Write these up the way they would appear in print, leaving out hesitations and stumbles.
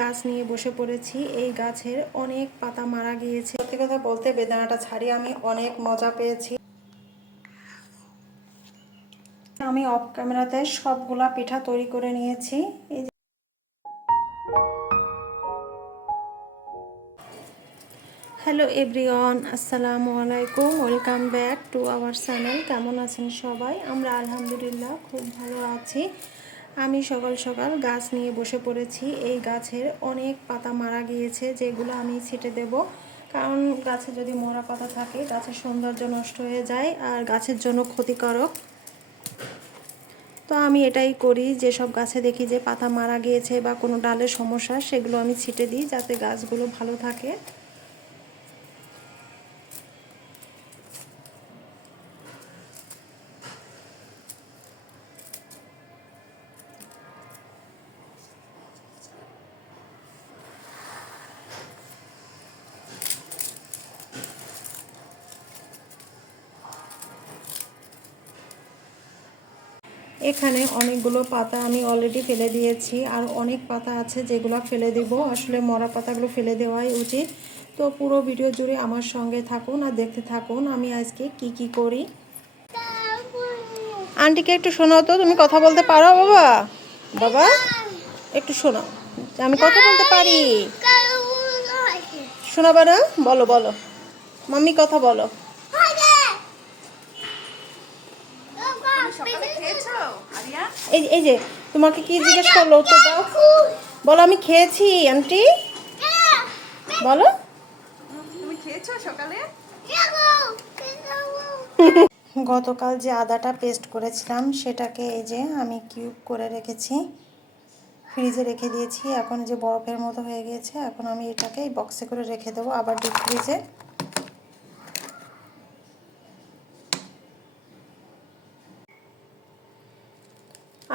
গাছ নিয়ে বসে পড়েছি। এই গাছের অনেক পাতা মারা গিয়েছে। সত্যি কথা বলতে বেদানাটা ছাড়িয়ে আমি অনেক মজা পেয়েছি। আমি অফ ক্যামেরাতে সবগুলা পিঠা তৈরি করে নিয়েছি। এই হ্যালো এভরিওয়ান, আসসালামু আলাইকুম, welcome back to our channel. কেমন আছেন সবাই? আমরা আলহামদুলিল্লাহ খুব ভালো আছি। আমি সকাল সকাল গাছ নিয়ে বসে পড়েছি। এই গাছের অনেক পাতা মারা গিয়েছে, যেগুলো আমি ছিটে দেব। কারণ গাছে যদি মরা পাতা থাকে গাছের সৌন্দর্য নষ্ট হয়ে যায় আর গাছের জন্য ক্ষতিকারক। তো আমি এটাই করি, যেসব গাছে দেখি যে পাতা মারা গিয়েছে বা কোনো ডালের সমস্যা, সেগুলো আমি ছিটে দিই যাতে গাছগুলো ভালো থাকে। এখানে অনেকগুলো পাতা আমি অলরেডি ফেলে দিয়েছি, আর অনেক পাতা আছে যেগুলো ফেলে দেব। আসলে মরা পাতাগুলো ফেলে দেওয়াই উচিত। তো পুরো ভিডিও জুড়ে আমার সঙ্গে থাকুন আর দেখতে থাকুন আমি আজকে কি করি। আন্টিকে একটু শোনাও তো, তুমি কথা বলতে পারো? বাবা বাবা একটু শোনাও, আমি কথা বলতে পারি। শোনাবা না? বলো বলো, মাম্মি কথা বলো। এই যে তোমাকে কি জিজ্ঞেস করলো, উত্তর দাও। বলো আমি খেয়েছি আন্টি, বলো। তুমি খেয়েছো সকালে? গতকাল যে আদাটা পেস্ট করেছিলাম সেটাকে এই যে আমি কিউব করে রেখেছি, ফ্রিজে রেখে দিয়েছি। এখন যে বরফের মতো হয়ে গিয়েছে, এখন আমি এটাকে এই বক্সে করে রেখে দেবো আবার ডিপ ফ্রিজে।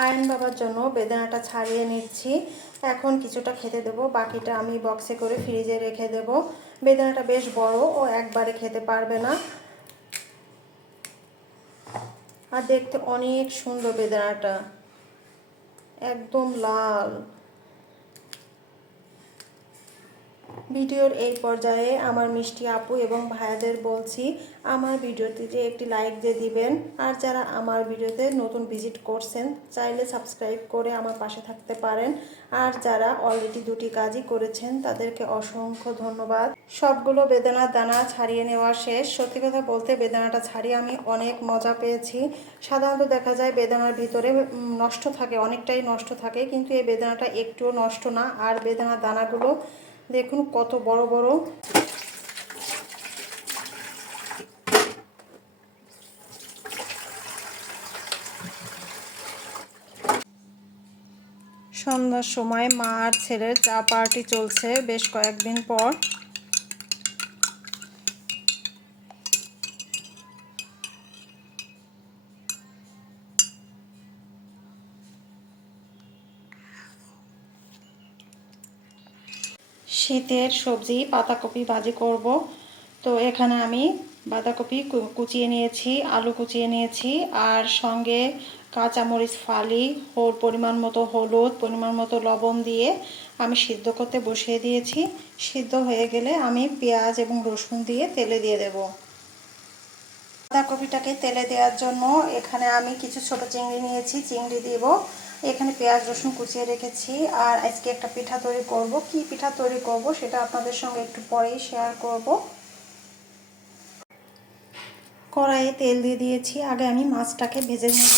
আয়ন বাবার জন্য বেদানাটা ছাড়িয়ে নিচ্ছি। এখন কিছুটা খেতে দেবো, বাকিটা আমি বক্সে করে ফ্রিজে রেখে দেবো। বেদানাটা বেশ বড়, ও একবারে খেতে পারবে না। আর দেখতে অনেক সুন্দর বেদানাটা, একদম লাল। ভিডিওর এই পর্যায়ে আমার মিষ্টি আপু এবং ভাইয়াদের বলছি, আমার ভিডিওটিতে একটি লাইক দিয়ে দিবেন। আর যারা আমার ভিডিওতে নতুন ভিজিট করছেন চাইলে সাবস্ক্রাইব করে আমার পাশে থাকতে পারেন। আর যারা অলরেডি দুটি কাজই করেছেন তাদেরকে অসংখ্য ধন্যবাদ। সবগুলো বেদানার দানা ছাড়িয়ে নেওয়া শেষ। সত্যি কথা বলতে বেদানাটা ছাড়িয়ে আমি অনেক মজা পেয়েছি। সাধারণত দেখা যায় বেদানার ভিতরে নষ্ট থাকে, অনেকটাই নষ্ট থাকে, কিন্তু এই বেদানাটা একটুও নষ্ট না। আর বেদানার দানাগুলো দেখুন কত বড় বড়। সন্ধ্যার সময় মা আর ছেলের চা পার্টি চলছে বেশ কয়েকদিন পর। শীতের সবজি পাতাকপি ভাজি করব। তো এখানে আমি বাঁধাকপি কুচিয়ে নিয়েছি, আলু কুচিয়ে নিয়েছি, আর সঙ্গে কাঁচামরিচ ফালি, পরিমাণ মতো হলুদ, পরিমাণ মতো লবণ দিয়ে আমি সিদ্ধ করতে বসিয়ে দিয়েছি। সিদ্ধ হয়ে গেলে আমি পেঁয়াজ এবং রসুন দিয়ে তেলে দিয়ে দেব। বাঁধাকপিটাকে তেলে দেওয়ার জন্য এখানে আমি কিছু ছোট চিংড়ি নিয়েছি, চিংড়ি দিব। এখানে পেঁয়াজ রসুন কুচিয়ে রেখেছি। আর আজকে একটা পিঠা তৈরি করব। কি পিঠা তৈরি করব সেটা আপনাদের সঙ্গে একটু পরেই শেয়ার করব। কড়াইয়ে তেল দিয়ে দিয়েছি, আগে আমি মাছটাকে ভেজে নেব।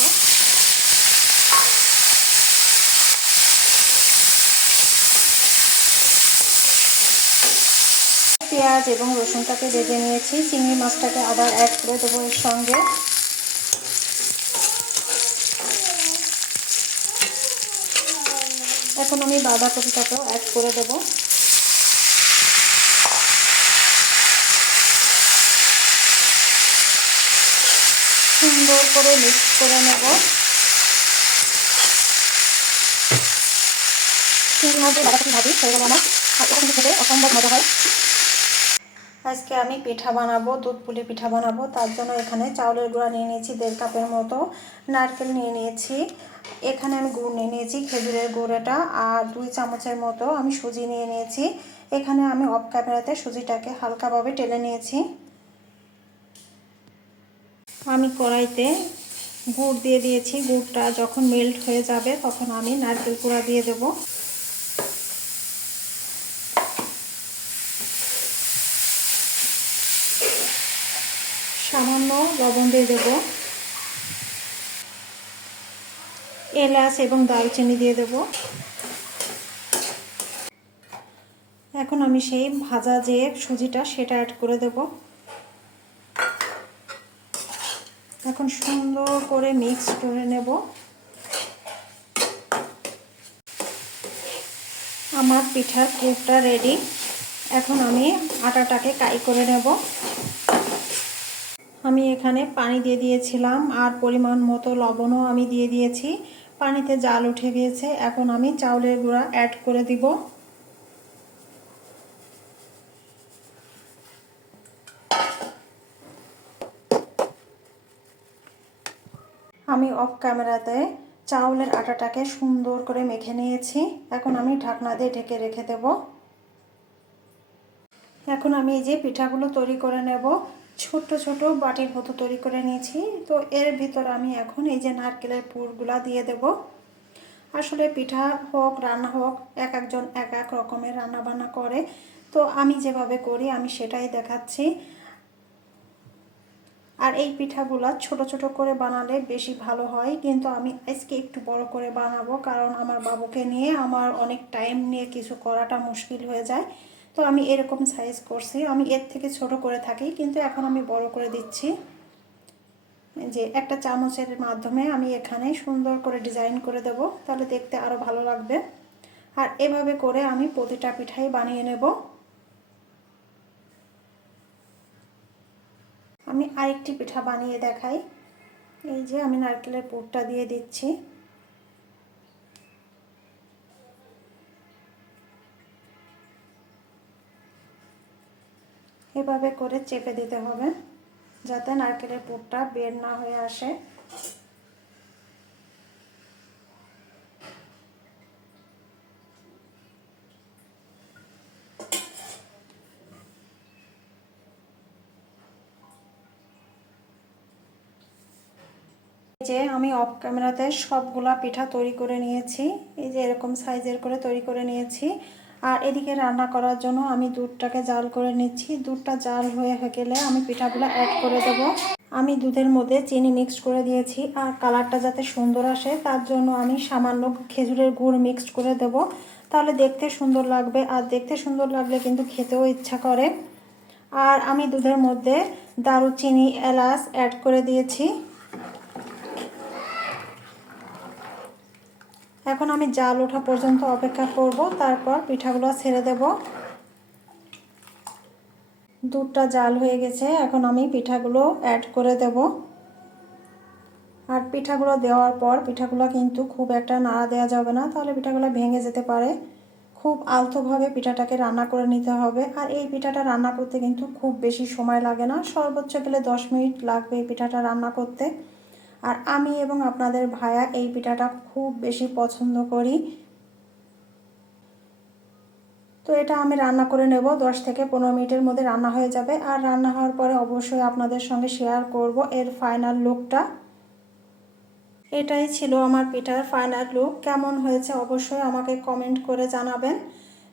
পেঁয়াজ এবং রসুনটাকে ভেজে নিয়েছি, চিংড়ি মাছটাকে আবার অ্যাড করে দেবো এর সঙ্গে। এখন আমি বাঁধাকপিটাকেও অ্যাড করে দেবো। সুন্দর করে মিক্স করে নেব। চিংড়ি মাছ দিয়ে বাঁধাকপি ভাজি হয়ে গেল আমার, আর এটা কিন্তু খেতে অসম্ভব মজা হয়। আজকে আমি পিঠা বানাবো, দুধ পুলি পিঠা বানাবো। তার জন্য এখানে চাউলের গুঁড়া নিয়ে নিয়েছি 1.5 কাপের মতো, নারকেল নিয়ে নিয়েছি, এখানে আমি গুড় নিয়ে নিয়েছি, খেজুরের গুড় এটা, আর 2 চামচের মতো আমি সুজি নিয়ে নিয়েছি। এখানে আমি অফ ক্যামেরাতে সুজিটাকে হালকাভাবে টেলে নিয়েছি। আমি কড়াইতে গুড় দিয়ে দিয়েছি। গুড়টা যখন মেল্ট হয়ে যাবে তখন আমি নারকেল কুড়া দিয়ে দেব। সামান্য লবণ দিয়ে দেব, এলাচ এবং দারুচিনি দিয়ে দেব। এখন আমি সেই ভাজা যে সুজিটা সেটা অ্যাড করে দেব। এখন সুন্দর করে মিক্স করে নেব। আমার পিঠার পুরটা রেডি। এখন আমি আটাটাকে কাই করে নেব। আমি এখানে পানি দিয়ে দিয়েছিলাম আর পরিমাণ মতো লবণও আমি দিয়ে দিয়েছি। পানিতে জাল উঠে গিয়েছে। এখন আমি চাউলের গুঁড়া অ্যাড করে দিব। আমি অফ ক্যামেরাতে চাউলের আটাটাকে সুন্দর করে মেখে নিয়েছি। এখন আমি ঢাকনা দিয়ে ঢেকে রেখে দেব। এখন আমি এই যে পিঠাগুলো তৈরি করে নেব। ছোট ছোট বাটির মতো তৈরি করে নিয়েছি। তো এর ভিতর আমি এখন এই যে নারকেলের পুরগুলা দিয়ে দেব। আসলে পিঠা হোক রান্না হোক এক একজন এক এক রকমের রান্না বান্না করে, তো আমি যেভাবে করি আমি সেটাই দেখাচ্ছি। আর এই পিঠাগুলা ছোট ছোট করে বানালে বেশি ভালো হয়, কিন্তু আমি আজকে একটু বড় করে বানাবো, কারণ আমার বাবুকে নিয়ে আমার অনেক টাইম নিয়ে কিছু করাটা মুশকিল হয়ে যায়। তো আমি এরকম সাইজ করছি। আমি এর থেকে ছোট করে থাকি, কিন্তু এখন আমি বড় করে দিচ্ছি। যে একটা চামচের মাধ্যমে আমি এখানে সুন্দর করে ডিজাইন করে দেব, তাহলে দেখতে আরও ভালো লাগবে। আর এভাবে করে আমি প্রতিটা পিঠাই বানিয়ে নেব। আমি আরেকটি পিঠা বানিয়ে দেখাই। এই যে আমি নারকেলের পুরটা দিয়ে দিচ্ছি। এভাবে করে চেপে দিতে হবে যাতে নারকেলের পুরটা বের না হয়ে আসে। যে আমি অফ ক্যামেরাতে সবগুলা পিঠা তৈরি করে নিয়েছি। এই যে এরকম সাইজের করে তৈরি করে নিয়েছি। আর এদিকে রান্না করার জন্য আমি দুধটাকে জাল করে নিচ্ছি। দুধটা জাল হয়ে গেলে আমি পিঠাগুলো অ্যাড করে দেব। আমি দুধের মধ্যে চিনি মিক্স করে দিয়েছি, আর কালারটা যাতে সুন্দর আসে তার জন্য আমি সামান্য খেজুরের গুড় মিক্সড করে দেব। তাহলে দেখতে সুন্দর লাগবে, আর দেখতে সুন্দর লাগলে কিন্তু খেতেও ইচ্ছা করে। আর আমি দুধের মধ্যে দারুচিনি এলাচ অ্যাড করে দিয়েছি। এখন আমি জাল ওঠা পর্যন্ত অপেক্ষা করব, তারপর পিঠাগুলো ছেড়ে দেব। দুধটা জাল হয়ে গেছে, এখন আমি পিঠাগুলো অ্যাড করে দেব। আর পিঠাগুলো দেওয়ার পর পিঠাগুলো কিন্তু খুব একটা নাড়া দেওয়া যাবে না, তাহলে পিঠাগুলো ভেঙে যেতে পারে। খুব আলতোভাবে পিঠাটাকে রান্না করে নিতে হবে। আর এই পিঠাটা রান্না করতে কিন্তু খুব বেশি সময় লাগে না, সর্বোচ্চ গেলে 10 মিনিট লাগবে এই পিঠাটা রান্না করতে। আর আমি এবং আপনাদের ভাইয়া এই পিঠাটা খুব বেশি পছন্দ করি। তো এটা আমি রান্না করে নেব। 10 থেকে 15 মিনিটের মধ্যে রান্না হয়ে যাবে। আর রান্না হওয়ার পরে অবশ্যই আপনাদের সঙ্গে শেয়ার করব এর ফাইনাল লুকটা। এটাই ছিল আমার পিঠার ফাইনাল লুক। কেমন হয়েছে অবশ্যই আমাকে কমেন্ট করে জানাবেন।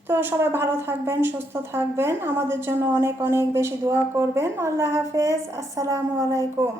তো সবাই ভালো থাকবেন, সুস্থ থাকবেন, আমাদের জন্য অনেক অনেক বেশি দোয়া করবেন। আল্লাহ হাফেজ, আসসালামু আলাইকুম।